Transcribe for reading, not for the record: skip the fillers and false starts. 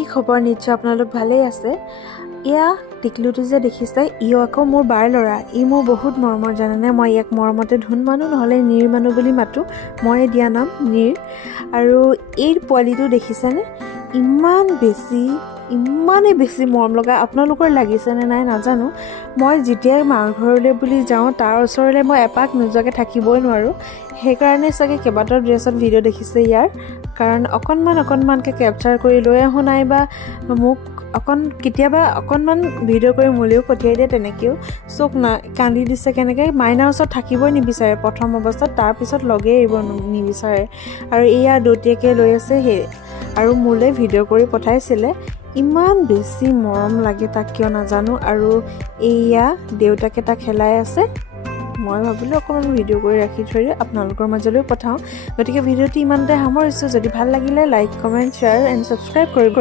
কি খবৰ নিশ্চয় আপোনালোক ভালেই আছে ইয়া টিকলুটো যে দেখিছে ই আকৌ মোৰ বাৰ ল'ৰা ই মোৰ বহুত মৰমৰ জানেনে মই ইয়াক মৰমতে ধুন মানুহ নহ'লে নীৰ মানুহ বুলি মাতো মই দিয়া নাম নীৰ আৰু এই পোৱালিটো দেখিছেনে ইমানেই বেছি মৰম লগা আপোনালোকৰ লাগিছেনে নাই নাজানো মই যেতিয়াই মাৰ ঘৰলৈ বুলি যাওঁ তাৰ ওচৰলৈ মই এপাক নোযোৱাকৈ থাকিবই নোৱাৰোঁ সেইকাৰণে চাগে কেইবাটাও ড্ৰেছত ভিডিঅ' দেখিছে ইয়াৰ কাৰণ অকণমানকৈ কেপচাৰ কৰি লৈ আহোঁ নাইবা মোক কেতিয়াবা অকণমান ভিডিঅ' কৰি মোলৈও পঠিয়াই দিয়ে তেনেকৈও চোক না কান্দি দিছে কেনেকৈ মাইনাৰ ওচৰত থাকিবই নিবিচাৰে প্ৰথম অৱস্থাত তাৰপিছত লগেই এৰিব নিবিচাৰে আৰু এয়া দৌতিয়াকৈ লৈ আছে সেই আৰু মোলৈ ভিডিঅ' কৰি পঠাইছিলে ইমান বেছি মৰম লাগে তাক কিয় নাজানো আৰু এয়া দেউতাকে তাক খেলাই আছে মই ভাবিলোঁ অকণমান ভিডিঅ' কৰি ৰাখি থৈ আপোনালোকৰ মাজলৈ পঠাওঁ গতিকে ভিডিঅ'টো ইমানতে সামৰিছোঁ যদি ভাল লাগিলে like comment share and subscribe কৰিব